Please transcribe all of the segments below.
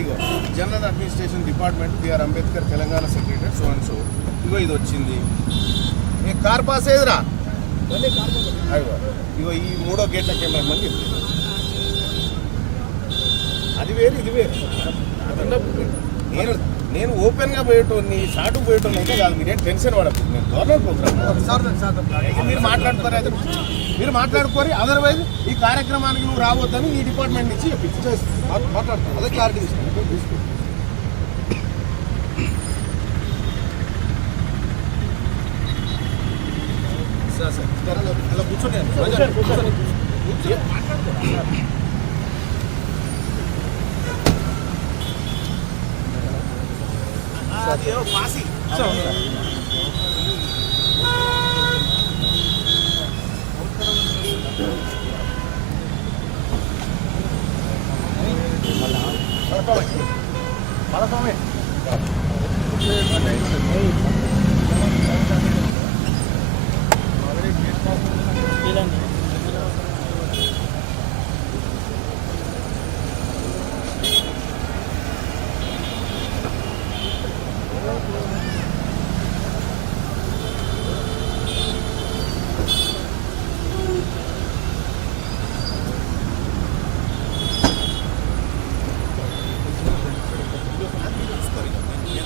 Ego general administration department B R Ambedkar Telangana secretary so and so ఇగో ఇది వచ్చింది. మీ కార్ పాస్ ఏదిరా అయ్యో ఇగో ఈ 3వ గేట్లకి ఏమని చెప్తుంది. అది వేరు ఇది వేరు. నేను ఓపెన్గా పోయేటోని షార్ట్కి పోయేటోని అయితే కాదు. మీరేం టెన్షన్ పడదు. నేను గవర్నమెంట్ ప్రోగ్రామ్ మీరు మాట్లాడుకోరి. అదర్వైజ్ ఈ కార్యక్రమానికి నువ్వు రావద్దని ఈ డిపార్ట్మెంట్ నుంచి మాట్లాడుతాను. అదే క్లారిటీ తీసుకో. సార్ అలా కూర్చోండి మాట్లాడుకో. పాసి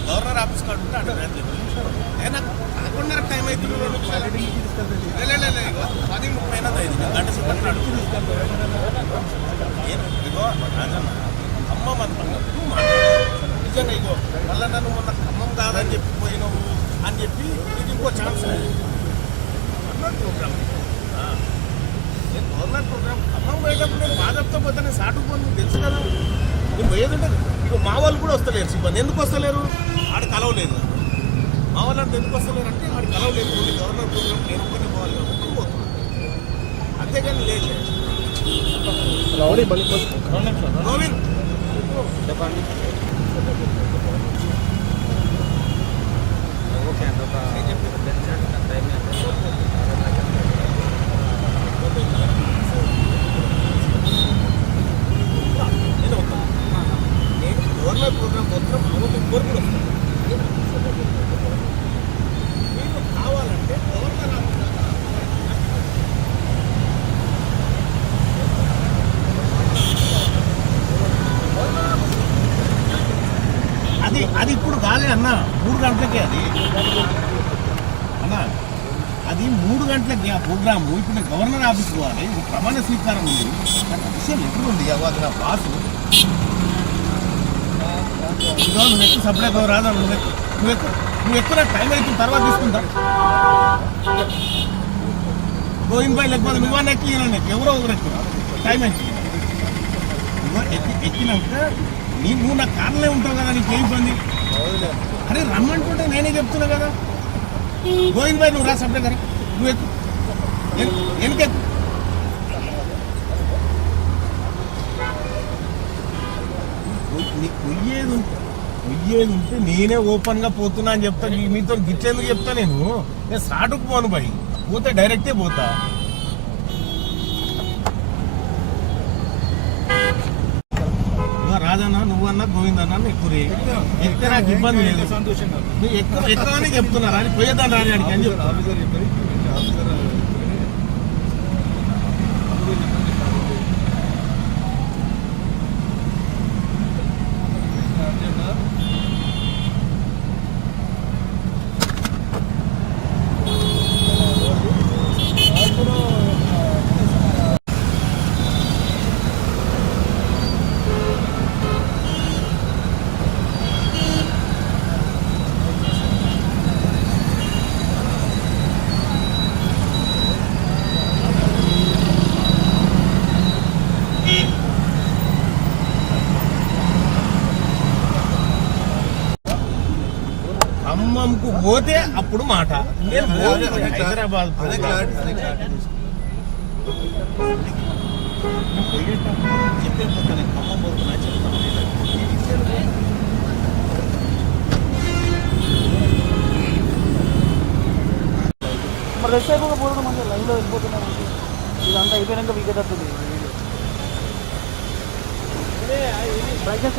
గవర్నర్ ఆఫీస్ కార్డు ఉంటే అంటే అయినా 11:30 టైం అవుతుంది. 10:30 గంట సేపటి ఇగో రాజన్న ఖమ్మం అనుకున్నావు నిజంగా. ఇగో మళ్ళీ నన్ను మొన్న ఖమ్మం కాదని చెప్పి పోయినావు అని చెప్పి ఇది ఇంకో ఛాన్స్. గవర్నమెంట్ ప్రోగ్రామ్ నేను గవర్నమెంట్ ప్రోగ్రామ్ ఖమ్మం పోయేటప్పుడు నేను బాధతో పోతే నేను సాటుకు పోను తెలుసు కదా. నేను పోయేది ఉంటుంది. ఇక మా వాళ్ళు కూడా వస్తలేరు. సిబ్బంది ఎందుకు వస్తలేరు? ఆడ కలవలేదు. మా వాళ్ళంతా ఎందుకు వస్తలేరు అంటే ఆడ కలవలేదు. ఓన్లీ గవర్నర్ ప్రోగ్రామ్ నేను ఒక్కనే పోవాలి కాబట్టి పోతున్నాను. అంతేగాని లేదు. గోవింద్ చెప్పండి. ఓకే అండి గవర్నర్ ప్రోగ్రామ్ మొత్తం కోరు కూడా వస్తుంది. మీకు కావాలంటే గవర్నర్ అది ఇప్పుడు కాలే అన్న 3 గంటలకే అది అన్న. అది 3 గంటలకి ఆ ప్రోగ్రాము. ఇప్పుడు నేను గవర్నర్ ఆఫీస్ పోవాలి. ప్రమాణ స్వీకారం ఉంది. విషయం ఎక్కడుంది అది నా పాసు. నువ్వు ఎక్కువ సప్లై కావు రాదా? నువ్వు ఎక్కువ టైం అవుతుంది తర్వాత తీసుకుంటా. గోవింద్ భాయ్ లేకపోతే నువ్వన్నా ఎక్కి ఎవరో ఒకరు ఎక్కువ టైం అవుతుంది. ఎక్కినాక నువ్వు నా కార్లే ఉంటావు కదా. నీకేం ఇబ్బంది? అరే రమ్మంటుంటే నేనే చెప్తున్నా కదా. గోవింద్ భాయ్ నువ్వు రా సప్లై కదా. నువ్వు ఎక్కువ వెనకెక్కు. పొయ్యేది ఉంటే నేనే ఓపెన్గా పోతున్నా అని చెప్తా. మీతో గిచ్చేందుకు చెప్తా. నేను స్టార్ట్కు పోను భయ్. పోతే డైరెక్టే పోతా. రాజన్న నువ్వన్నా గోవిందన్నా ఎక్కువ ఎక్కితే నాకు ఇబ్బంది లేదు. సంతోషంగా నువ్వు ఎక్కువనే చెప్తున్నారా అని పోయేదాన్ని రాని అడిగి అని చెప్తా. ఖమ్మంకు పోతే అప్పుడు మాట. నేను హైదరాబాద్ చెప్పేపోతాను. ఖమ్మం పోతున్నా చెప్తాను. మరి రెస్ట్ అయిపోక పోవడం అంటే లైన్లో వెళ్ళిపోతున్నారు. ఇదంతా అయిపోయాక వీకెట్ వస్తుంది. బ్రైట్నెస్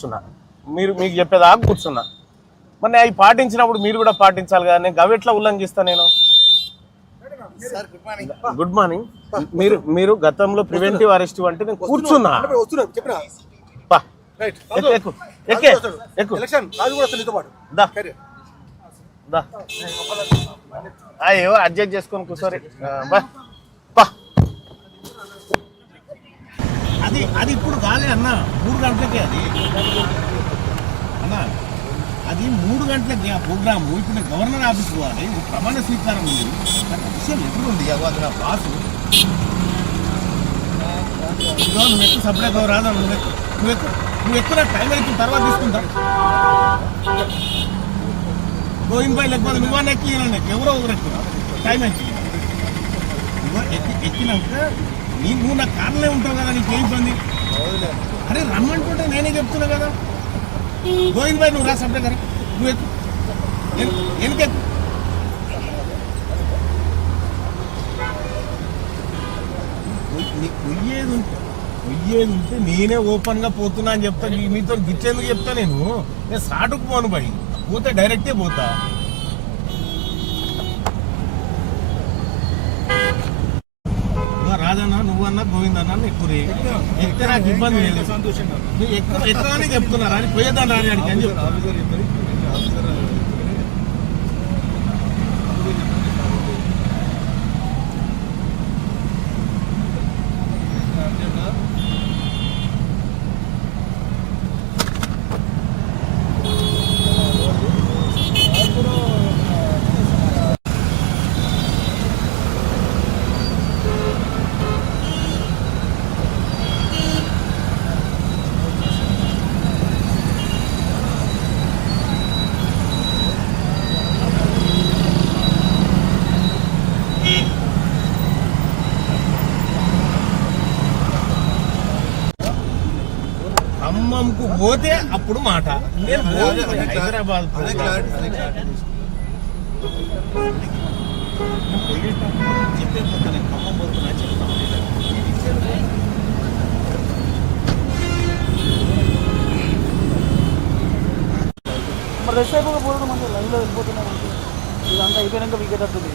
కూర్చున్నా, మీకు చెప్పేదాకా కూర్చున్నా. మరి అవి పాటించినప్పుడు మీరు కూడా పాటించాలి కదా. నేను గవెట్లా ఉల్లంఘిస్తా నేను? Good morning. మీరు గతంలో ప్రివెంటివ్ అరెస్ట్ అంటే నేను కూర్చున్నా. పా. ఎక్కు, ఎక్కే, ఎక్కు. దా. దా. అయ్యో అడ్జస్ట్ చేసుకొని కూర్చోరి. బా. పా. అది ఇప్పుడు కాలే అన్న, 3 గంటలకే అది అన్న. అది 3 గంటలకి ఆ ప్రోగ్రాము. ఇప్పుడు గవర్నర్ ఆఫీస్ పోవాలి, ప్రమాణ స్వీకారం ఉంది. విషయం ఎదురుంది అది నా బాసు. నువ్వు ఎక్కువ సపరేట్ రాదా? నువ్వు ఎక్కువ నాకు టైం అవుతుంది, తర్వాత తీసుకుంటా. గోవింద్ భాయ్ లేకపోతే నువ్వన్నా ఎక్కి ఎవరో ఒకరు ఎక్కువ టైం అవుతుంది. ఎక్కినాక నువ్వు నా కార్లే ఉంటావు కదా, నీకేం ఇబ్బంది? అరే రమ్మంటుంటే నేనే చెప్తున్నా కదా. గోవింద్ భాయ్ నువ్వు రా సపరేట్ కదా, నువ్వు ఎక్కు, వెనకెక్కు. పొయ్యేది ఉంటే నేనే ఓపెన్ గా పోతున్నా అని చెప్తా. మీతో గిచ్చేందుకు చెప్తా? నేను స్టార్ట్కు పోను భాయ్, పోతే డైరెక్టే పోతా. రాజన్న నువ్వన్నా గోవిందన్నా ఎక్కువ ఎక్కితే నాకు ఇబ్బంది లేదు, సంతోషంగా నువ్వు ఎక్కువనే చెప్తున్నా. అని పోయేదాన్ని రాని అడిగి అని చెప్తా. ఖమ్మంకు పోతే అప్పుడు మాట. నేను హైదరాబాద్ చెప్పే పోతాను, ఖమ్మం పోతున్నా చెప్తాను. మరి రెస్ట్ అయిపోక పోవడం అంటే లైవ్లో వెళ్ళిపోతున్నారు. ఇదంతా అయిపోయాక వీకేటట్టుంది.